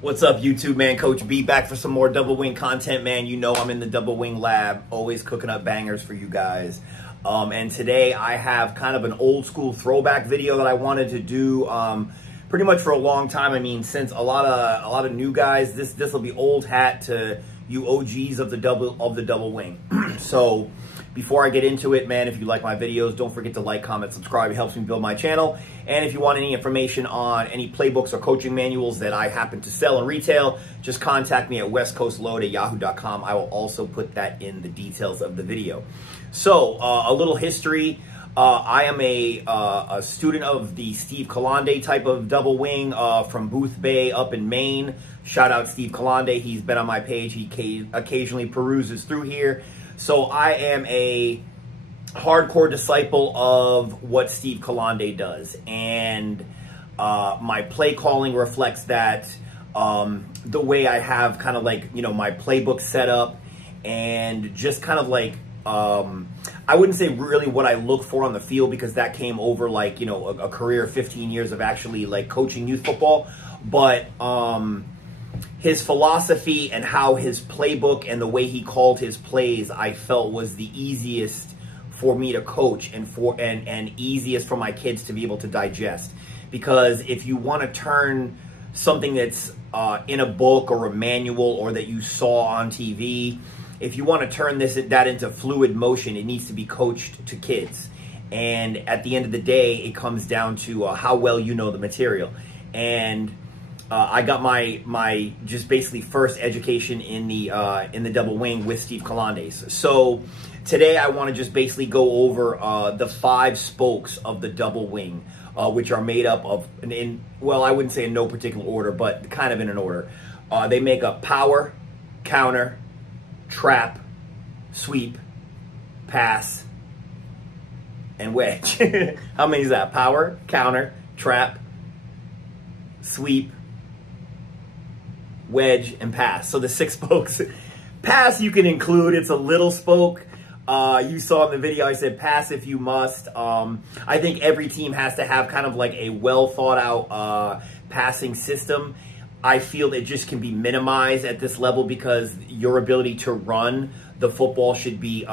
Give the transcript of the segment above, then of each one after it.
What's up, YouTube, man? Coach B back for some more Double Wing content, man. You know I'm in the Double Wing lab, always cooking up bangers for you guys. And today I have kind of an old school throwback video that I wanted to do pretty much for a long time. I mean, since a lot of new guys, this will be old hat to you OGs of the Double Wing. So before I get into it, man, if you like my videos, don't forget to like, comment, subscribe. It helps me build my channel. And if you want any information on any playbooks or coaching manuals that I happen to sell and retail, just contact me at westcoastload@yahoo.com. I will also put that in the details of the video. So a little history. I am a student of the Steve Calande type of double wing from Booth Bay up in Maine. Shout out Steve Calande. He's been on my page. He occasionally peruses through here. So I am a hardcore disciple of what Steve Calande does. And my play calling reflects that. The way I have kind of like, you know, my playbook set up and just kind of like, I wouldn't say really what I look for on the field, because that came over like, you know, a career of 15 years of actually like coaching youth football. But his philosophy and how his playbook and the way he called his plays, I felt was the easiest for me to coach and easiest for my kids to be able to digest. Because if you want to turn something that's in a book or a manual or that you saw on TV, if you want to turn that into fluid motion, it needs to be coached to kids. And at the end of the day, it comes down to how well you know the material. And I got my just basically first education in the double wing with Steve Calande's. So today I want to just basically go over the 5 spokes of the double wing, which are made up of, well, I wouldn't say in no particular order, but kind of in an order. They make up power, counter, trap, sweep, pass, and wedge. How many is that? Power, counter, trap, sweep, wedge, and pass. So the 6 spokes. Pass you can include, it's a little spoke. You saw in the video I said pass if you must. I think every team has to have kind of like a well thought out passing system. I feel it just can be minimized at this level because your ability to run the football should be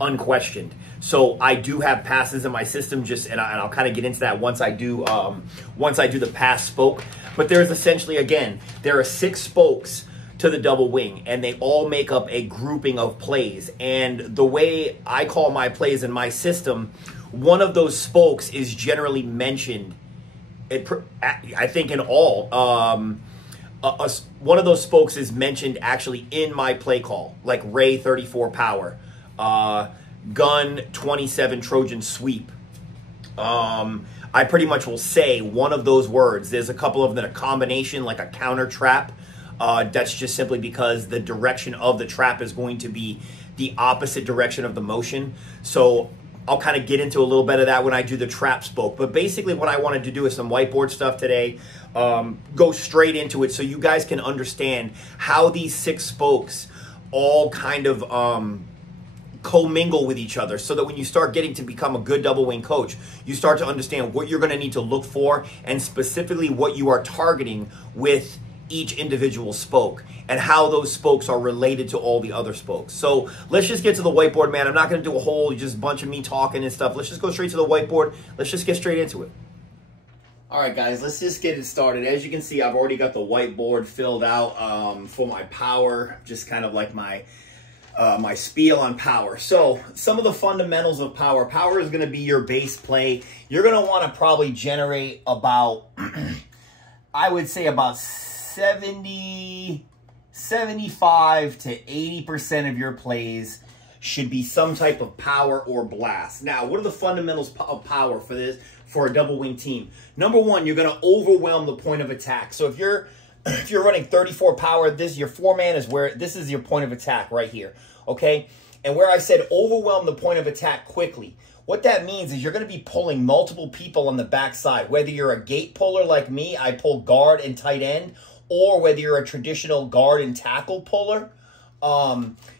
unquestioned. So I do have passes in my system, and I'll kind of get into that once I do the pass spoke. But there's essentially, again, there are 6 spokes to the double wing, and they all make up a grouping of plays. And the way I call my plays in my system, one of those spokes is generally mentioned. I think in all, one of those spokes is mentioned actually in my play call, like Ray 34 power, gun, 27, Trojan sweep. I pretty much will say one of those words. There's a couple of them in a combination, like a counter trap. That's just simply because the direction of the trap is going to be the opposite direction of the motion. So I'll kind of get into a little bit of that when I do the trap spoke. But basically what I wanted to do is some whiteboard stuff today. Go straight into it so you guys can understand how these 6 spokes all kind of commingle with each other, so that when you start getting to become a good double wing coach, you start to understand what you're going to need to look for, and specifically what you are targeting with each individual spoke, and how those spokes are related to all the other spokes. So let's just get to the whiteboard, man. I'm not going to do a whole just bunch of me talking and stuff. Let's just go straight to the whiteboard. Let's just get straight into it. All right, guys, let's just get it started. As you can see, I've already got the whiteboard filled out for my power, just kind of like my my spiel on power. So some of the fundamentals of power. Power is going to be your base play. You're going to want to probably generate about, I would say about 75 to 80% of your plays should be some type of power or blast. Now, what are the fundamentals of power for this, for a double wing team? Number one, you're going to overwhelm the point of attack. So if you're running 34 power, your 4-man is where this is your point of attack right here, okay? And where I said overwhelm the point of attack quickly, what that means is you're going to be pulling multiple people on the backside. Whether you're a gate puller like me, I pull guard and tight end, or whether you're a traditional guard and tackle puller.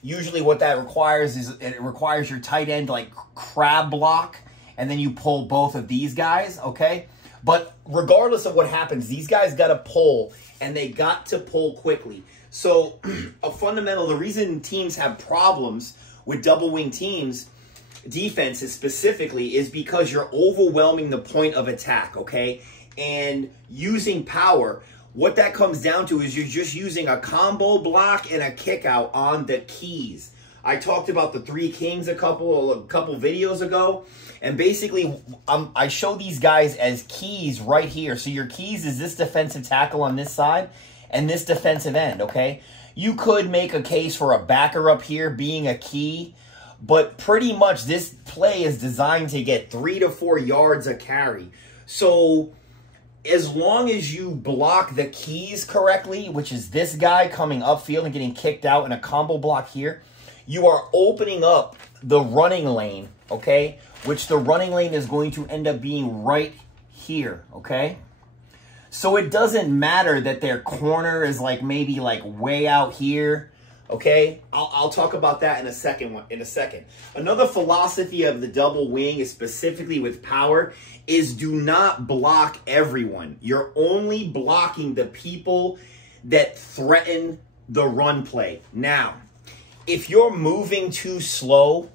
Usually what that requires is it requires your tight end like crab block, and then you pull both of these guys, okay? But regardless of what happens, these guys got to pull, and they got to pull quickly. So a fundamental, the reason teams have problems with double wing teams, defenses specifically, is because you're overwhelming the point of attack, okay? And using power, what that comes down to is you're just using a combo block and a kick out on the keys. I talked about the 3 kings a couple videos ago, and basically I show these guys as keys right here. So your keys is this defensive tackle on this side and this defensive end, okay? You could make a case for a backer up here being a key, but pretty much this play is designed to get 3 to 4 yards a carry. So as long as you block the keys correctly, which is this guy coming upfield and getting kicked out in a combo block here, you are opening up the running lane, okay? Which the running lane is going to end up being right here, okay? So it doesn't matter that their corner is like maybe like way out here, okay? I'll talk about that in a second. Another philosophy of the double wing is specifically with power is do not block everyone. You're only blocking the people that threaten the run play. Now, if you're moving too slow,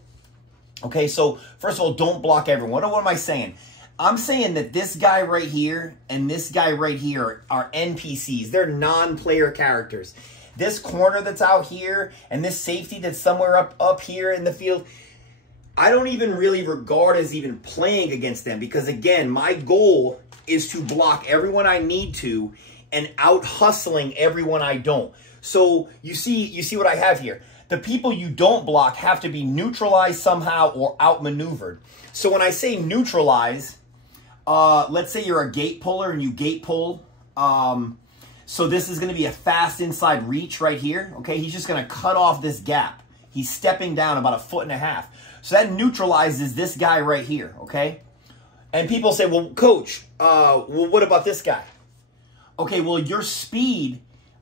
okay, so first of all, don't block everyone. What am I saying? I'm saying that this guy right here and this guy right here are NPCs. They're non-player characters. This corner that's out here and this safety that's somewhere up here in the field, I don't even really regard as even playing against them, because again, my goal is to block everyone I need to and out hustling everyone I don't. So you see what I have here. The people you don't block have to be neutralized somehow or outmaneuvered. So when I say neutralize, let's say you're a gate puller and you gate pull. So this is going to be a fast inside reach right here. Okay, he's just going to cut off this gap. He's stepping down about 1.5 feet. So that neutralizes this guy right here, okay? And people say, well, coach, well, what about this guy? Okay, well, your speed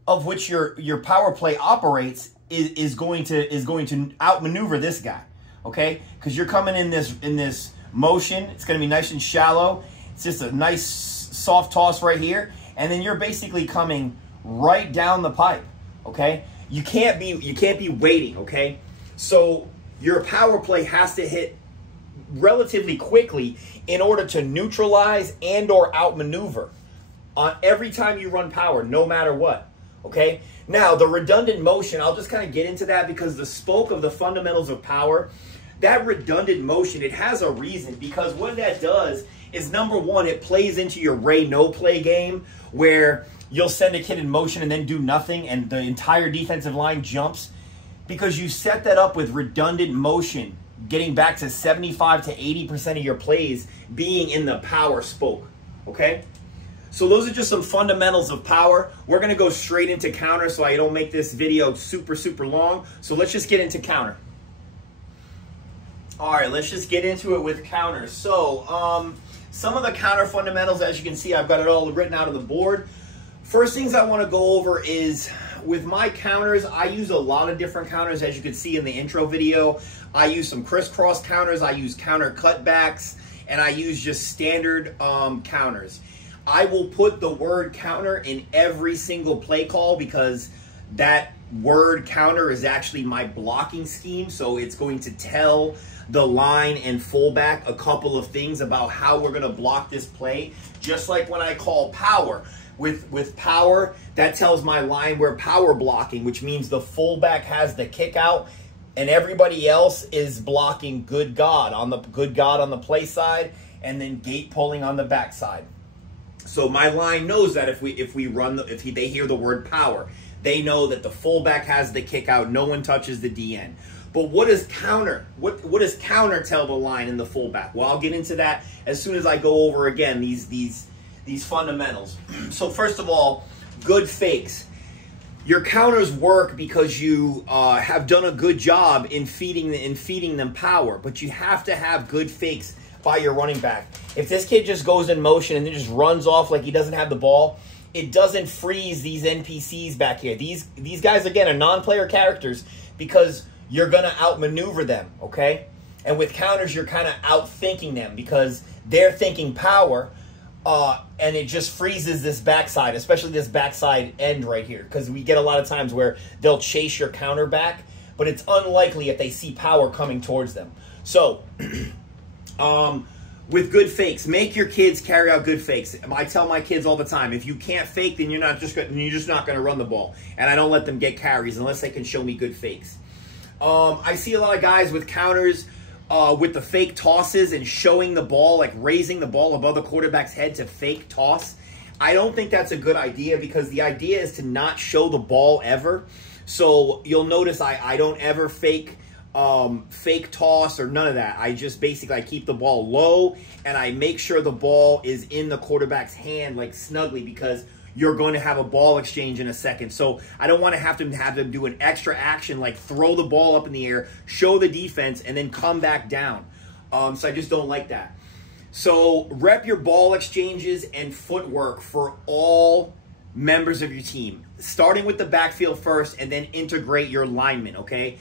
of which your power play operates is going to outmaneuver this guy, okay? Because you're coming in this motion. It's going to be nice and shallow. It's just a nice soft toss right here, and then you're basically coming right down the pipe, okay? You can't be waiting, okay? So your power play has to hit relatively quickly in order to neutralize and or outmaneuver on every time you run power, no matter what, okay? Now, the redundant motion, I'll just kind of get into that because the spoke of the fundamentals of power, that redundant motion, it has a reason, because what that does is, number one, it plays into your Ray no-play game where you'll send a kid in motion and then do nothing and the entire defensive line jumps, because you set that up with redundant motion getting back to 75 to 80% of your plays being in the power spoke, okay? So those are just some fundamentals of power. We're going to go straight into counter so I don't make this video super, super long. So let's just get into counter. All right, let's just get into it with counter. So some of the counter fundamentals, as you can see, I've got it all written out on the board. First things I want to go over is with my counters, I use a lot of different counters. As you can see in the intro video, I use some crisscross counters, I use counter cutbacks, and I use just standard counters. I will put the word counter in every single play call because that word counter is actually my blocking scheme. So it's going to tell the line and fullback a couple of things about how we're going to block this play. Just like when I call power. With power, that tells my line we're power blocking, which means the fullback has the kick out and everybody else is blocking good God on the play side and then gate pulling on the backside. So my line knows that if they hear the word power, they know that the fullback has the kick out, no one touches the DN. But what does counter? What does counter tell the line and the fullback? Well, I'll get into that as soon as I go over again these fundamentals. So first of all, good fakes. Your counters work because you have done a good job in feeding them power, but you have to have good fakes by your running back. If this kid just goes in motion and then just runs off like he doesn't have the ball, it doesn't freeze these NPCs back here. These guys, again, are non-player characters because you're going to outmaneuver them, okay? And with counters, you're kind of outthinking them because they're thinking power, and it just freezes this backside, especially this backside end right here, because we get a lot of times where they'll chase your counter back, but it's unlikely if they see power coming towards them. So, with good fakes, make your kids carry out good fakes. I tell my kids all the time, if you can't fake, then you're just not going to run the ball, and I don't let them get carries unless they can show me good fakes. I see a lot of guys with counters with the fake tosses and showing the ball, like raising the ball above the quarterback's head to fake toss. I don't think that's a good idea because the idea is to not show the ball ever. So you'll notice I don't ever fake toss or none of that. I just basically, I keep the ball low and I make sure the ball is in the quarterback's hand like snugly because you're going to have a ball exchange in a second. So I don't want to have them do an extra action like throw the ball up in the air, show the defense, and then come back down. So I just don't like that. So rep your ball exchanges and footwork for all members of your team, starting with the backfield first and then integrate your linemen, okay?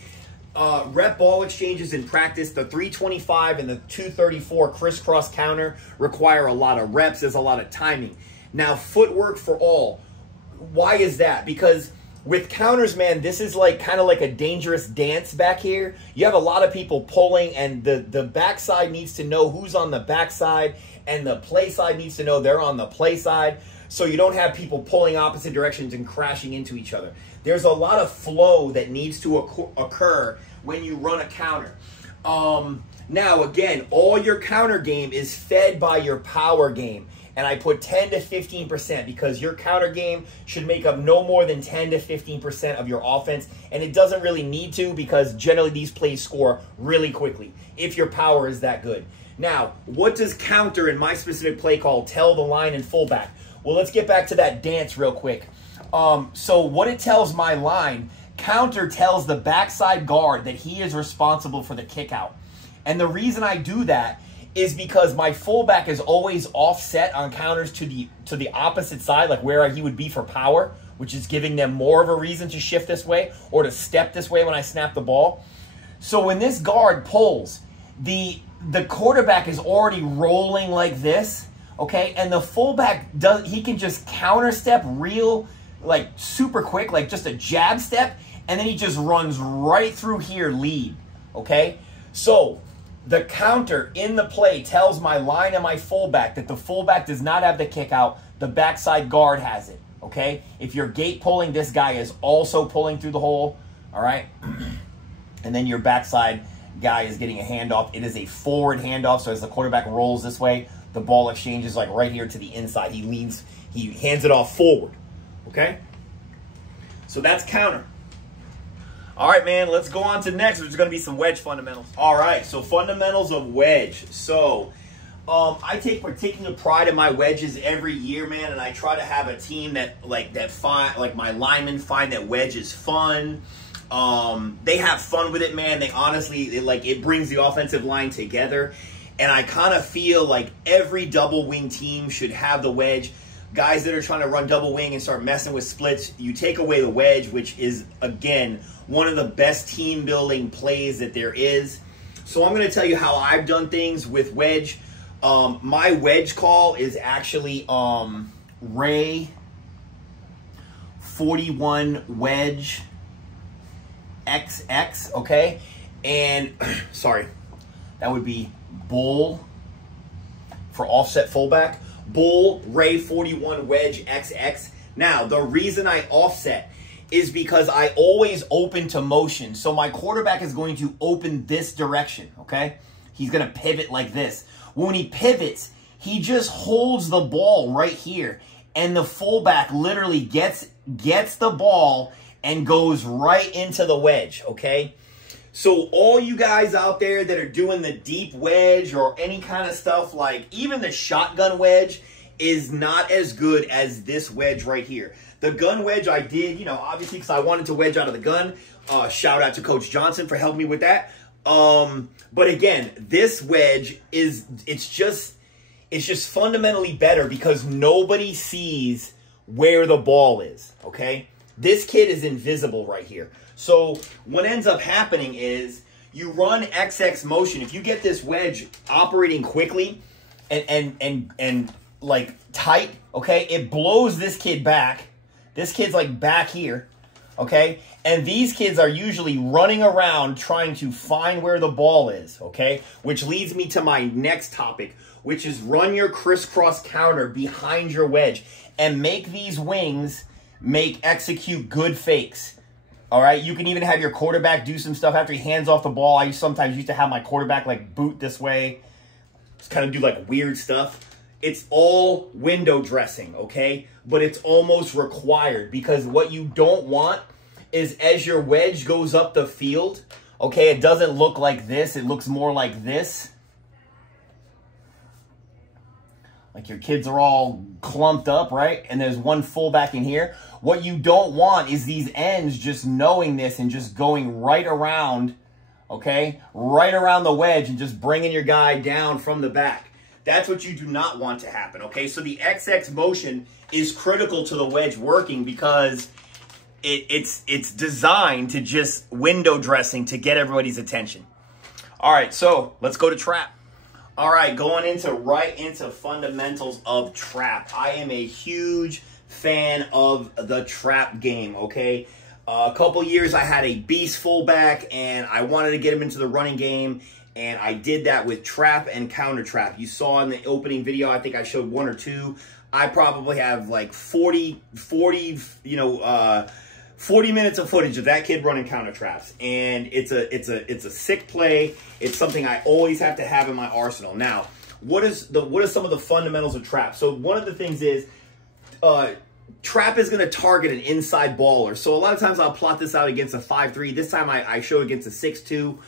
Rep ball exchanges in practice. The 325 and the 234 crisscross counter require a lot of reps. There's a lot of timing. Now, footwork for all. Why is that? Because with counters, man, this is like kind of like a dangerous dance back here. You have a lot of people pulling, and the backside needs to know who's on the backside, and the play side needs to know they're on the play side. So you don't have people pulling opposite directions and crashing into each other. There's a lot of flow that needs to occur when you run a counter. Now, again, all your counter game is fed by your power game. And I put 10 to 15% because your counter game should make up no more than 10 to 15% of your offense. And it doesn't really need to because generally these plays score really quickly if your power is that good. Now, what does counter in my specific play call tell the line and fullback? Well, let's get back to that dance real quick. So what it tells my line, counter tells the backside guard that he is responsible for the kick out. And the reason I do that is because my fullback is always offset on counters to the opposite side, like where he would be for power, which is giving them more of a reason to shift this way or to step this way when I snap the ball. So when this guard pulls, the quarterback is already rolling like this, okay? And the fullback he can just counter step real, like super quick, like just a jab step, and then he just runs right through here lead, okay? So the counter in the play tells my line and my fullback that the fullback does not have the kick out. The backside guard has it, okay? If you're gate pulling, this guy is also pulling through the hole, all right? And then your backside guy is getting a handoff. It is a forward handoff, so as the quarterback rolls this way, the ball exchanges like right here to the inside. He hands it off forward, okay? So that's counter. All right, man, let's go on to next. There's going to be some wedge fundamentals. All right, so fundamentals of wedge. So I take particular pride in my wedges every year, man, and I try to have a team that my linemen find that wedge is fun. They have fun with it, man. They honestly, it brings the offensive line together. And I kind of feel like every double wing team should have the wedge. Guys that are trying to run double wing and start messing with splits, you take away the wedge, which is, again, one of the best team building plays that there is. So I'm going to tell you how I've done things with wedge. My wedge call is actually Ray 41 wedge XX, okay? And, sorry, that would be Bull for offset fullback. Bull Ray 41 wedge XX. Now, the reason I offset is because I always open to motion. So my quarterback is going to open this direction, okay? He's going to pivot like this. When he pivots, he just holds the ball right here. And the fullback literally gets the ball and goes right into the wedge, okay? So all you guys out there that are doing the deep wedge or any kind of stuff, like even the shotgun wedge is not as good as this wedge right here. The gun wedge I did, obviously because I wanted to wedge out of the gun. Shout out to Coach Johnson for helping me with that. But again, this wedge it's just fundamentally better because nobody sees where the ball is, okay? This kid is invisible right here. So what ends up happening is you run XX motion. If you get this wedge operating quickly and like tight, okay, it blows this kid back. This kid's like back here, okay? And these kids are usually running around trying to find where the ball is, okay? Which leads me to my next topic, which is run your crisscross counter behind your wedge and make these wings execute good fakes. All right, you can even have your quarterback do some stuff after he hands off the ball. I sometimes used to have my quarterback like boot this way, just kind of do like weird stuff. It's all window dressing, okay? But it's almost required because what you don't want is as your wedge goes up the field, okay, it doesn't look like this. It looks more like this. Like your kids are all clumped up, right? And there's one fullback in here. What you don't want is these ends just knowing this and just going right around, okay? Right around the wedge and just bringing your guy down from the back. That's what you do not want to happen, okay? So the XX motion is critical to the wedge working because it's designed to just window dressing to get everybody's attention. All right, so let's go to trap. All right, going right into fundamentals of trap. I am a huge fan of the trap game, okay? A couple years I had a beast fullback and I wanted to get him into the running game, and I did that with trap and counter trap. You saw in the opening video, I think I showed one or two. I probably have like 40 minutes of footage of that kid running counter traps, and it's a sick play. It's something I always have to have in my arsenal. Now, what are some of the fundamentals of trap? So one of the things is trap is going to target an inside baller. So a lot of times I'll plot this out against a 5-3. This time I show against a 6-2.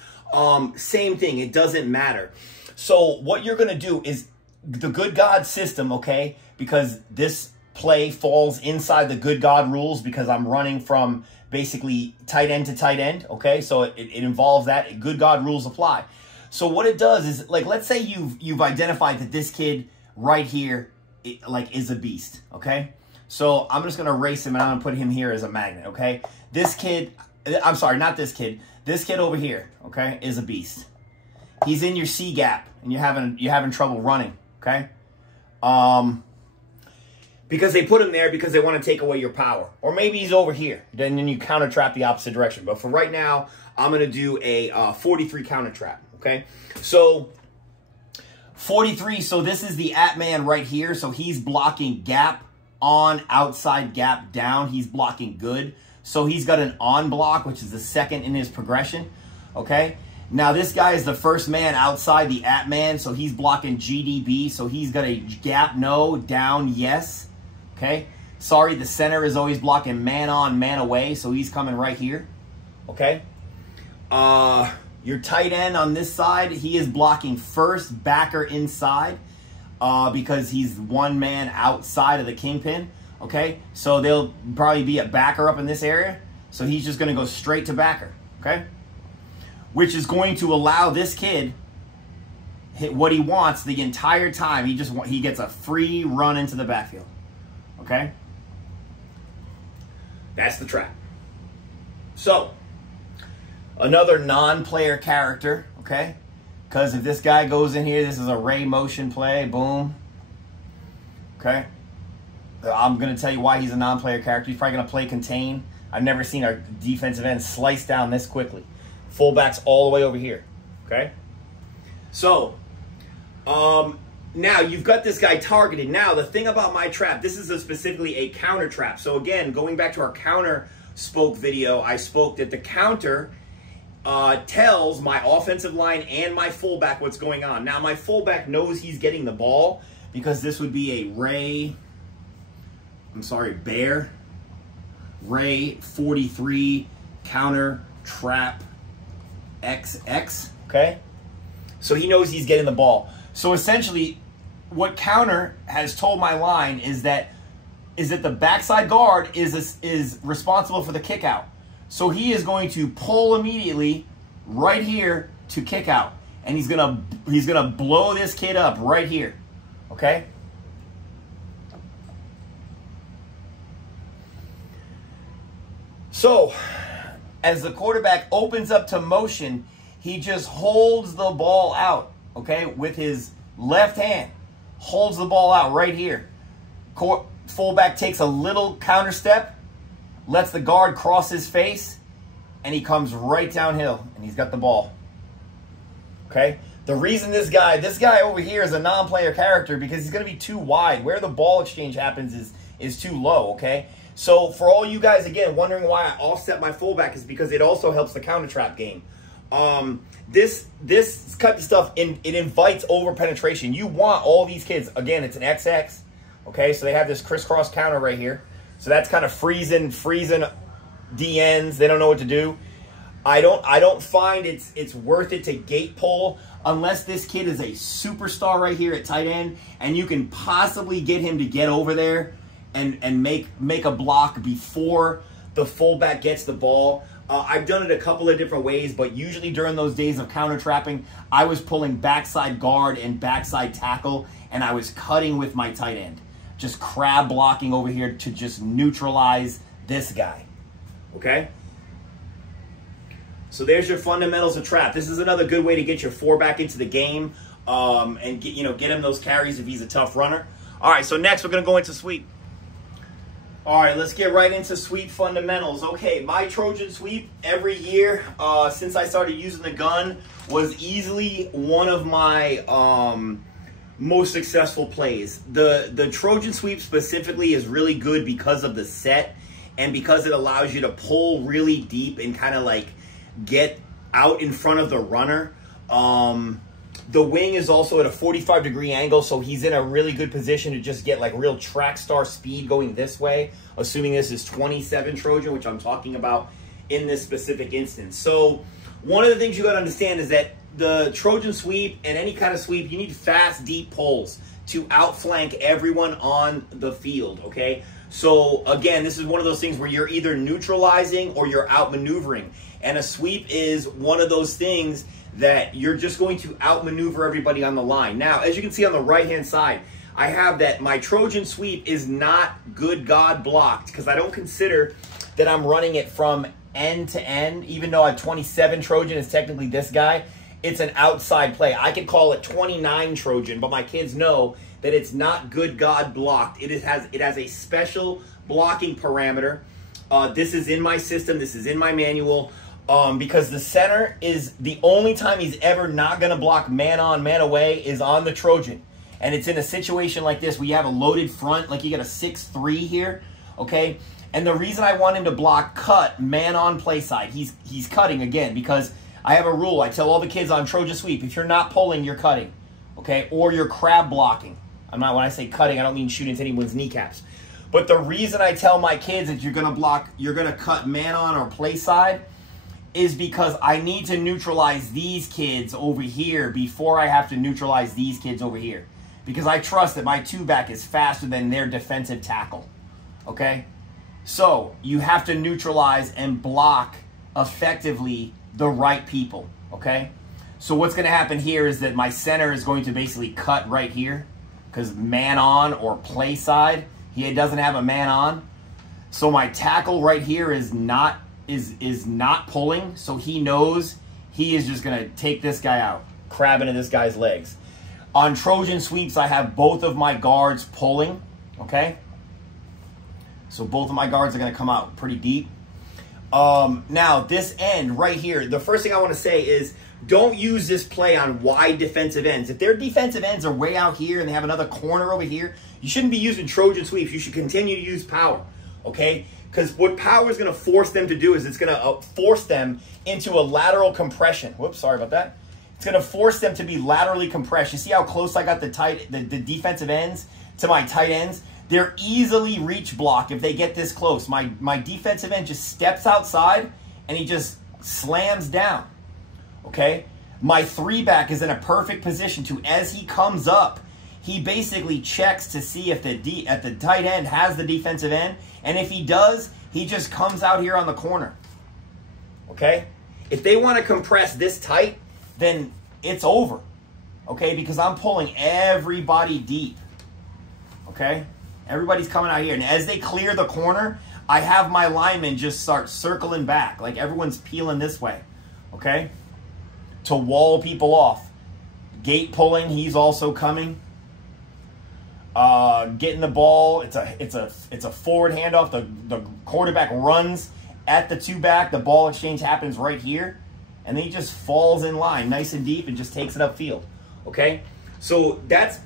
Same thing. It doesn't matter. So what you're going to do is the good God system, okay? Because this play falls inside the good God rules because I'm running from basically tight end to tight end, okay? So it involves that. Good God rules apply. So what it does is, like, let's say you've identified that this kid right here, is a beast, okay? So I'm just going to erase him and I'm going to put him here as a magnet, okay? This kid, I'm sorry, not this kid. This kid over here, okay, is a beast. He's in your C gap and you're having trouble running, okay? Because they put him there because they want to take away your power. Or maybe he's over here. Then you counter trap the opposite direction. But for right now, I'm going to do a 43 counter trap, okay? So 43, so this is the at man right here. So he's blocking gap on, outside gap down. He's blocking good. So he's got an on block, which is the second in his progression, okay? Now this guy is the first man outside the at man, so he's blocking GDB. So he's got a gap no, down yes, okay? Sorry, the center is always blocking man on, man away, so he's coming right here, okay? Your tight end on this side, he is blocking first, backer inside, because he's one man outside of the kingpin, okay? So they'll probably be a backer up in this area. So he's just going to go straight to backer, okay? Which is going to allow this kid hit what he wants the entire time. He gets a free run into the backfield, okay? That's the trap. So, another non-player character, okay? Because if this guy goes in here, this is a ray motion play, boom. Okay? I'm going to tell you why he's a non-player character. He's probably going to play contain. I've never seen our defensive end slice down this quickly. Fullback's all the way over here, okay? So, now you've got this guy targeted. Now, the thing about my trap, this is specifically a counter trap. So again, going back to our counter spoke video, I spoke that the counter tells my offensive line and my fullback what's going on. Now, my fullback knows he's getting the ball because this would be a Bear Ray 43 counter trap XX, okay? So he knows he's getting the ball. So essentially, what counter has told my line is that the backside guard is responsible for the kick out. So he is going to pull immediately right here to kick out, and he's gonna blow this kid up right here, okay? So, as the quarterback opens up to motion, he just holds the ball out, okay, with his left hand. Holds the ball out right here. Fullback takes a little counter step, lets the guard cross his face, and he comes right downhill, and he's got the ball. Okay? The reason this guy over here is a non-player character because he's going to be too wide. Where the ball exchange happens is too low, okay? So for all you guys, again, wondering why I offset my fullback is because it also helps the counter trap game. This type of stuff, it invites over penetration. You want all these kids, again, it's an XX, okay? So they have this crisscross counter right here. So that's kind of freezing DNs. They don't know what to do. I don't find it's worth it to gate pull unless this kid is a superstar right here at tight end and you can possibly get him to get over there and make a block before the fullback gets the ball. I've done it a couple of different ways, but usually during those days of counter trapping, I was pulling backside guard and backside tackle, and I was cutting with my tight end. Just crab blocking over here to just neutralize this guy. Okay? So there's your fundamentals of trap. This is another good way to get your four back into the game and get him those carries if he's a tough runner. All right, so next we're going to go into sweep. All right, let's get right into sweep fundamentals. Okay, my Trojan sweep every year since I started using the gun was easily one of my most successful plays. The Trojan sweep specifically is really good because of the set and because it allows you to pull really deep and kind of like get out in front of the runner. The wing is also at a 45-degree angle, so he's in a really good position to just get like real track star speed going this way, assuming this is 27 Trojan, which I'm talking about in this specific instance. So one of the things you got to understand is that the Trojan sweep and any kind of sweep, you need fast, deep pulls to outflank everyone on the field, okay? So again, this is one of those things where you're either neutralizing or you're outmaneuvering. And a sweep is one of those things that you're just going to outmaneuver everybody on the line. Now, as you can see on the right-hand side, I have that my Trojan sweep is not good God blocked because I don't consider that I'm running it from end to end, even though I have 27 Trojan is technically this guy. It's an outside play. I could call it 29 Trojan, but my kids know that it's not good God blocked. It has a special blocking parameter. This is in my system. This is in my manual. Because the center is the only time he's ever not going to block man on, man away is on the Trojan. And it's in a situation like this where you have a loaded front, like you got a 6-3 here, okay? And the reason I want him to block cut man on play side, he's cutting again because I have a rule. I tell all the kids on Trojan sweep, if you're not pulling, you're cutting, okay? Or you're crab blocking. When I say cutting, I don't mean shooting into anyone's kneecaps. But the reason I tell my kids that you're going to block, you're going to cut man on or play side is because I need to neutralize these kids over here before I have to neutralize these kids over here. Because I trust that my two-back is faster than their defensive tackle. Okay? So, you have to neutralize and block effectively the right people. Okay? So what's going to happen here is that my center is going to basically cut right here. Because man on or play side, he doesn't have a man on. So my tackle right here is not pulling, so he knows he is just going to take this guy out, crab into this guy's legs. On Trojan sweeps, I have both of my guards pulling, okay? So both of my guards are going to come out pretty deep. Now, this end right here, the first thing I want to say is don't use this play on wide defensive ends. If their defensive ends are way out here and they have another corner over here, you shouldn't be using Trojan sweeps. You should continue to use power, okay? Because what power is going to force them to do is it's going to force them into a lateral compression. Whoops, sorry about that. It's going to force them to be laterally compressed. You see how close I got the defensive ends to my tight ends? They're easily reach block if they get this close. My defensive end just steps outside and he just slams down. Okay? My three-back is in a perfect position to, as he comes up, he basically checks to see if the tight end has the defensive end. And if he does, he just comes out here on the corner. Okay? If they want to compress this tight, then it's over. Okay? Because I'm pulling everybody deep. Okay? Everybody's coming out here. And as they clear the corner, I have my linemen just start circling back. Like everyone's peeling this way. Okay? To wall people off. Gate pulling, he's also coming. Getting the ball, it's a forward handoff. The quarterback runs at the two-back. The ball exchange happens right here. And then he just falls in line nice and deep and just takes it upfield. Okay? So that's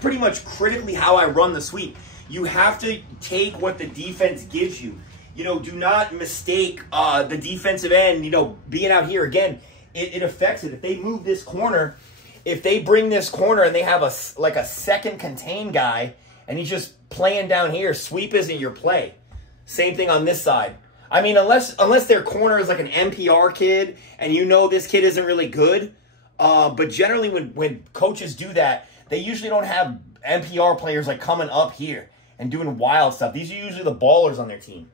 pretty much critically how I run the sweep. You have to take what the defense gives you. You know, do not mistake the defensive end, you know, being out here. Again, it affects it. If they move this corner, if they bring this corner and they have a second contain guy and he's just playing down here, sweep isn't your play. Same thing on this side. I mean, unless their corner is like an NPR kid and you know this kid isn't really good. But generally when coaches do that, they usually don't have NPR players like coming up here and doing wild stuff. These are usually the ballers on their team.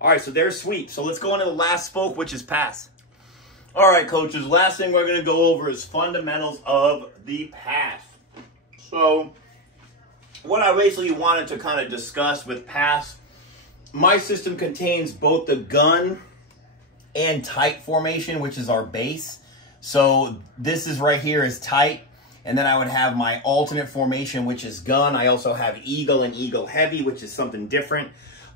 All right, so there's sweep. So let's go into the last spoke, which is pass. All right, coaches, last thing we're going to go over is fundamentals of the pass. So what I basically wanted to kind of discuss with pass, my system contains both the gun and tight formation, which is our base. So this is right here is tight. And then I would have my alternate formation, which is gun. I also have eagle and eagle heavy, which is something different.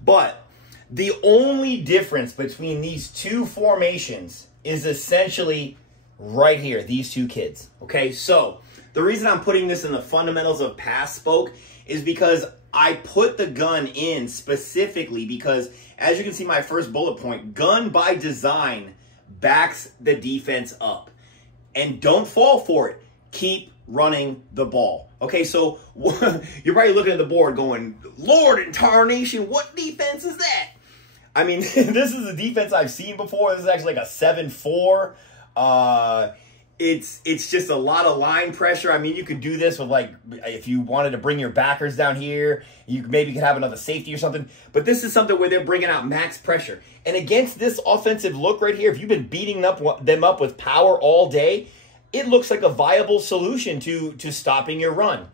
But the only difference between these two formations is essentially right here, these two kids. Okay, so the reason I'm putting this in the fundamentals of pass spoke is because I put the gun in specifically because, as you can see my first bullet point, gun by design backs the defense up. And don't fall for it. Keep running the ball. Okay, so you're probably looking at the board going, Lord in tarnation, what defense is that? I mean, this is a defense I've seen before. This is actually like a 7-4. It's just a lot of line pressure. I mean, you could do this with, like, if you wanted to bring your backers down here, you maybe could have another safety or something. But this is something where they're bringing out max pressure. And against this offensive look right here, if you've been beating them up with power all day, it looks like a viable solution to stopping your run.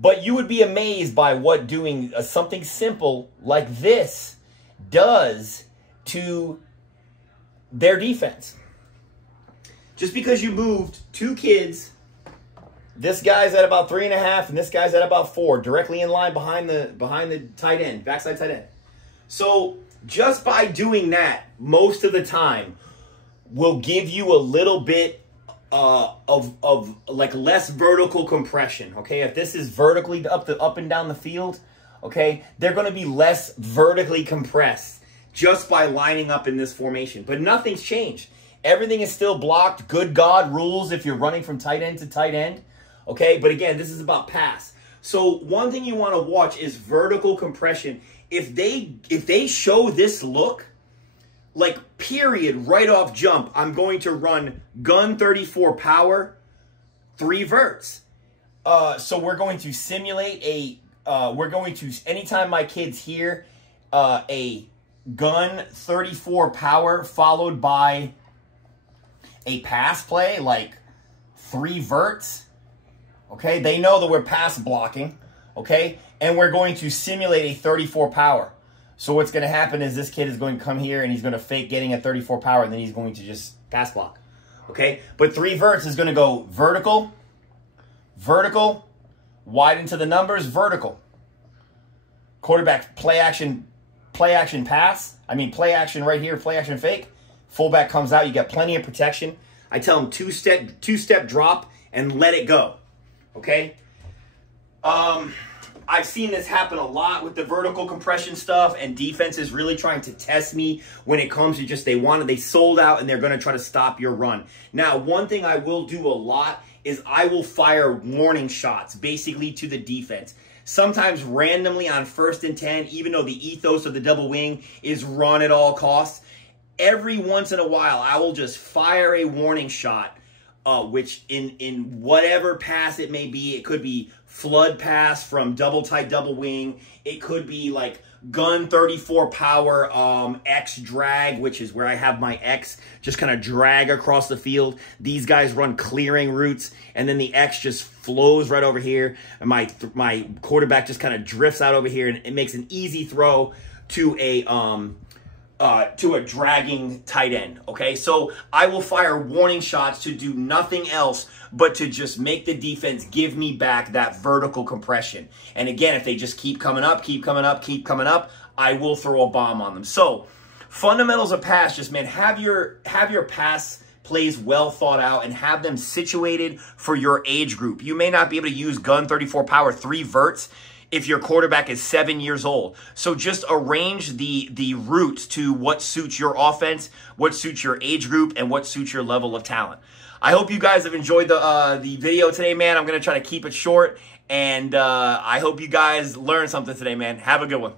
But you would be amazed by what doing something simple like this does to their defense. Just because you moved two kids, this guy's at about 3.5 and this guy's at about 4, directly in line behind the tight end, backside tight end. So just by doing that, most of the time, will give you a little bit of like less vertical compression. Okay, if this is vertically up and down the field, okay, they're going to be less vertically compressed just by lining up in this formation. But nothing's changed. Everything is still blocked. Good God rules if you're running from tight end to tight end. Okay, but again, this is about pass. So one thing you want to watch is vertical compression. If they show this look, like period, right off jump, I'm going to run gun 34 power, 3 verts. So we're going to simulate anytime my kids hear a gun 34 power followed by a pass play, like 3 verts, okay, they know that we're pass blocking, okay, and we're going to simulate a 34 power. So what's going to happen is this kid is going to come here and he's going to fake getting a 34 power, and then he's going to just pass block, okay? But 3 verts is going to go vertical, vertical, wide into the numbers, vertical. Quarterback play action pass. I mean, play action right here, play action fake. Fullback comes out. You got plenty of protection. I tell him two-step drop and let it go. Okay? I've seen this happen a lot with the vertical compression stuff, and defense is really trying to test me when it comes to just they sold out and they're going to try to stop your run. Now, one thing I will do a lot is I will fire warning shots basically to the defense. Sometimes randomly on 1st and 10, even though the ethos of the double wing is run at all costs, every once in a while I will just fire a warning shot, which in whatever pass it may be. It could be flood pass from double tight double wing. It could be like gun 34 power X drag, which is where I have my X just kind of drag across the field. These guys run clearing routes, and then the X just flows right over here, and my quarterback just kind of drifts out over here, and it makes an easy throw to a dragging tight end, okay? So I will fire warning shots to do nothing else but to just make the defense give me back that vertical compression. And again, if they just keep coming up, I will throw a bomb on them. So fundamentals of pass, just, man, have your pass plays well thought out and have them situated for your age group. You may not be able to use gun 34 power 3 verts if your quarterback is 7 years old. So just arrange the routes to what suits your offense, what suits your age group, and what suits your level of talent. I hope you guys have enjoyed the video today, man. I'm going to try to keep it short, and I hope you guys learned something today, man. Have a good one.